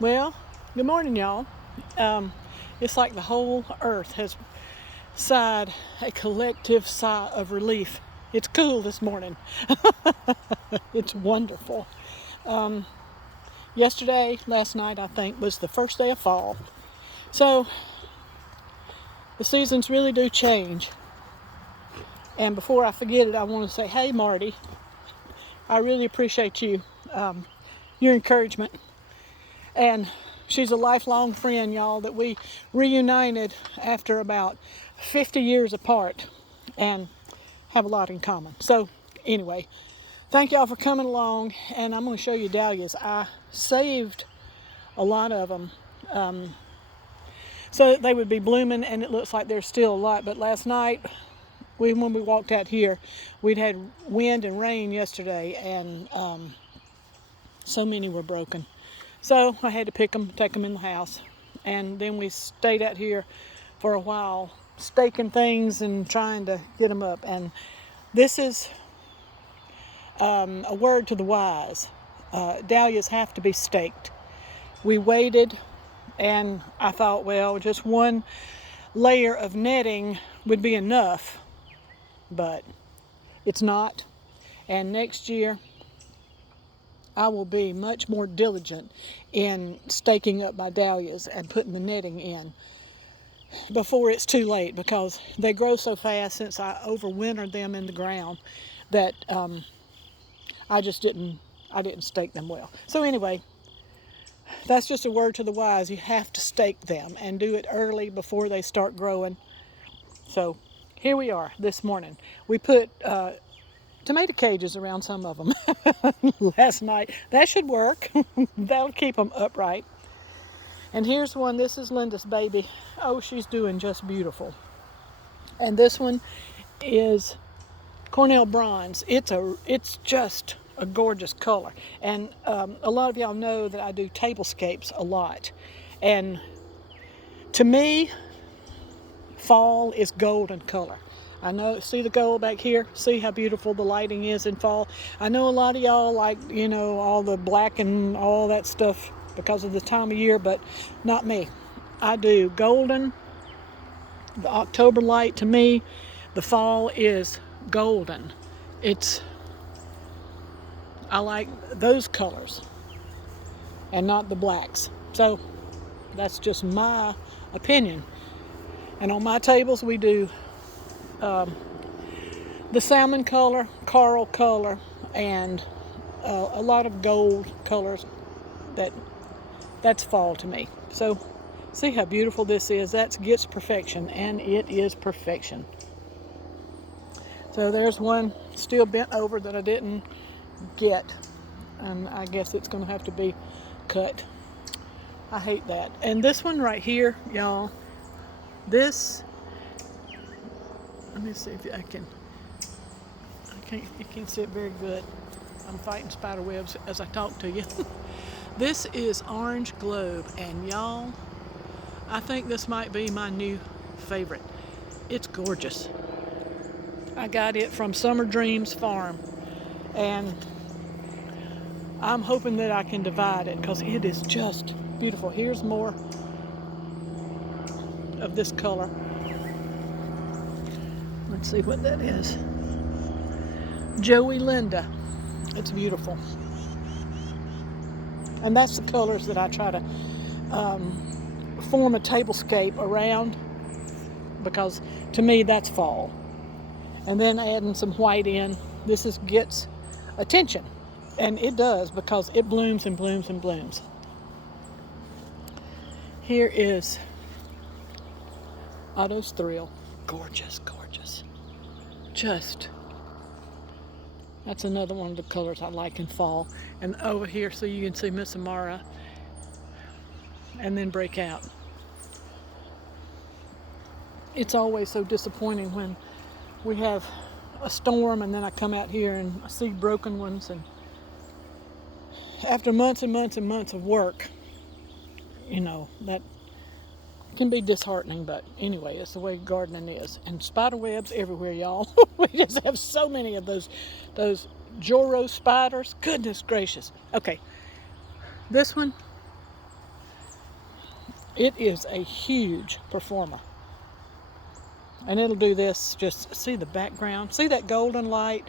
Well, good morning, y'all. It's like the whole earth has sighed a collective sigh of relief. It's cool this morning. It's wonderful. Last night, I think, was the first day of fall. So the seasons really do change. And before I forget it, I want to say, hey, Marty, I really appreciate you, your encouragement. And she's a lifelong friend, y'all, that we reunited after about 50 years apart and have a lot in common. So anyway, thank y'all for coming along, and I'm going to show you dahlias. I saved a lot of them so that they would be blooming, and it looks like there's still a lot. But last night, when we walked out here, we'd had wind and rain yesterday, and so many were broken. So I had to pick them, take them in the house. And then we stayed out here for a while, staking things and trying to get them up. And this is a word to the wise. Dahlias have to be staked. We waited, and I thought, well, just one layer of netting would be enough. But it's not. And next year, I will be much more diligent in staking up my dahlias and putting the netting in before it's too late, because they grow so fast since I overwintered them in the ground that I didn't stake them well. So anyway, that's just a word to the wise. You have to stake them and do it early before they start growing. So here we are this morning. We put tomato cages around some of them last night. That should work. That'll keep them upright. And here's one. This is Linda's baby. Oh, she's doing just beautiful. And this one is Cornell Bronze. It's just a gorgeous color. And a lot of y'all know that I do tablescapes a lot. And to me, fall is golden color. I know, see the gold back here? See how beautiful the lighting is in fall? I know a lot of y'all like, all the black and all that stuff because of the time of year, but not me. I do golden. The October light, to me, the fall is golden. I like those colors and not the blacks. So that's just my opinion. And on my tables, we do the salmon color, coral color, and a lot of gold colors. That's fall to me. So see how beautiful this is. That gets perfection, and it is perfection. So there's one still bent over that I didn't get, and I guess it's going to have to be cut. I hate that. And this one right here, y'all, let me see if I can't, you can't see it very good. I'm fighting spider webs as I talk to you. This is Orange Globe, and y'all, I think this might be my new favorite. It's gorgeous. I got it from Summer Dreams Farm, and I'm hoping that I can divide it because it is just beautiful. Here's more of this color. Let's see what that is. Joey Linda. It's beautiful. And that's the colors that I try to form a tablescape around, because to me that's fall. And then adding some white in, gets attention. And it does, because it blooms and blooms and blooms. Here is Otto's Thrill. Gorgeous, gorgeous. That's another one of the colors I like in fall. And over here, so you can see Miss Amara, and then break out. It's always so disappointing when we have a storm and then I come out here and I see broken ones, and after months and months and months of work, that can be disheartening. But anyway, it's the way gardening is. And spider webs everywhere, y'all. We just have so many of those Joro spiders. Goodness gracious. Okay, this one It is a huge performer. And it'll do this, just see the background, see that golden light?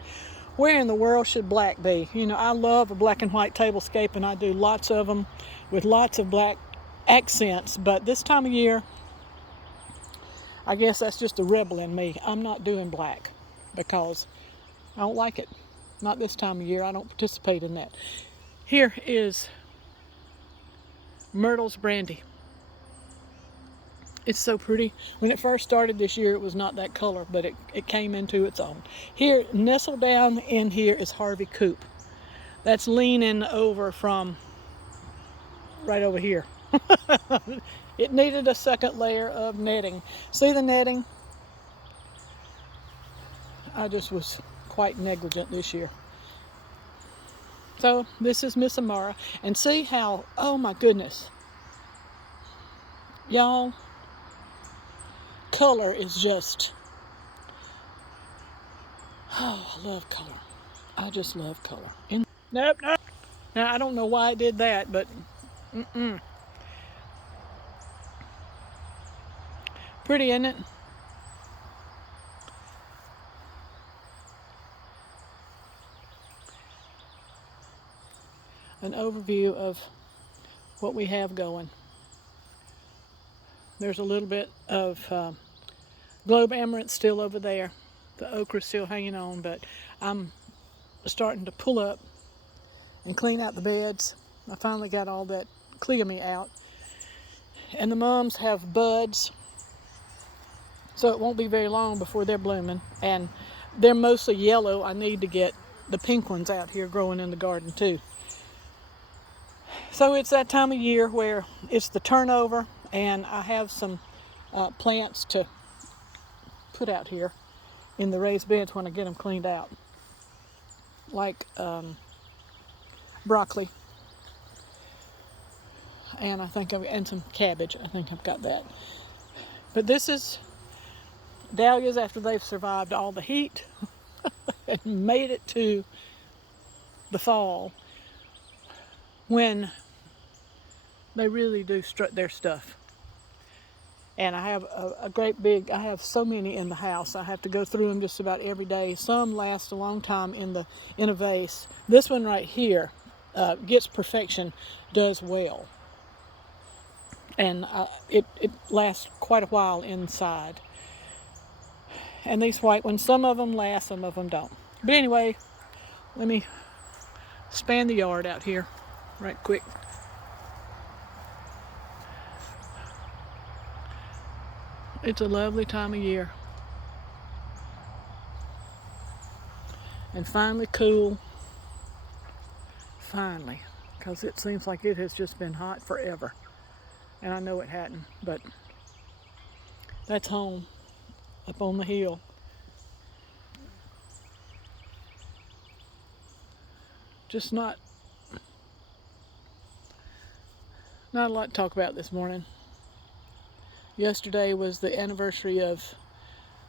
Where in the world should black be? You know, I love a black and white tablescape, and I do lots of them with lots of black accents, but this time of year, I guess that's just the rebel in me. I'm not doing black because I don't like it. Not this time of year. I don't participate in that. Here is Myrtle's Brandy. It's so pretty. When it first started this year, it was not that color, but it came into its own. Here, nestled down in here is Harvey Coop. That's leaning over from right over here. It needed a second layer of netting. See the netting? I just was quite negligent this year. So this is Miss Amara. And see how, oh my goodness. Y'all, color is just, oh, I love color. I just love color. Nope. Now, I don't know why I did that, but pretty, isn't it? An overview of what we have going. There's a little bit of globe amaranth still over there. The okra's still hanging on, but I'm starting to pull up and clean out the beds. I finally got all that cleome out. And the mums have buds, so it won't be very long before they're blooming. And they're mostly yellow. I need to get the pink ones out here growing in the garden too. So it's that time of year where it's the turnover, and I have some plants to put out here in the raised beds when I get them cleaned out, like broccoli, and and some cabbage. I think I've got that. But this is dahlias after they've survived all the heat and made it to the fall, when they really do strut their stuff. And I have I have so many in the house. I have to go through them just about every day. Some last a long time in a vase. This one right here gets perfection, does well. And it lasts quite a while inside. And these white ones, some of them last, some of them don't. But anyway, let me span the yard out here right quick. It's a lovely time of year. And finally cool. Finally. Because it seems like it has just been hot forever. And I know it hadn't, but that's home, up on the hill. Just not a lot to talk about this morning. Yesterday was the anniversary of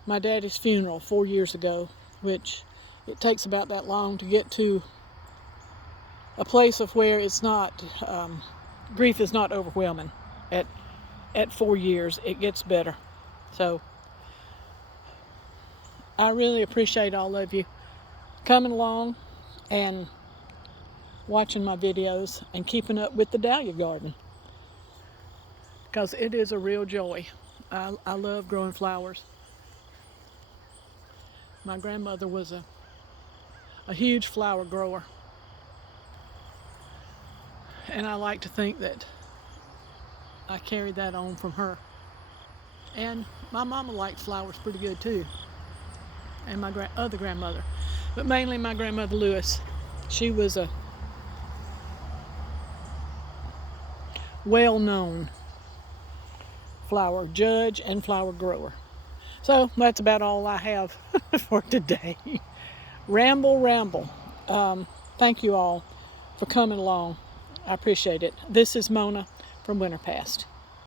my daddy's funeral 4 years ago, which it takes about that long to get to a place of where it's not, grief is not overwhelming. At 4 years, it gets better. So I really appreciate all of you coming along and watching my videos and keeping up with the dahlia garden, because it is a real joy. I love growing flowers. My grandmother was a huge flower grower, and I like to think that I carried that on from her. And my mama liked flowers pretty good too, and my other grandmother, but mainly my grandmother Lewis. She was a well-known flower judge and flower grower. So that's about all I have for today. Ramble. Thank you all for coming along. I appreciate it. This is Mona from Winterpast.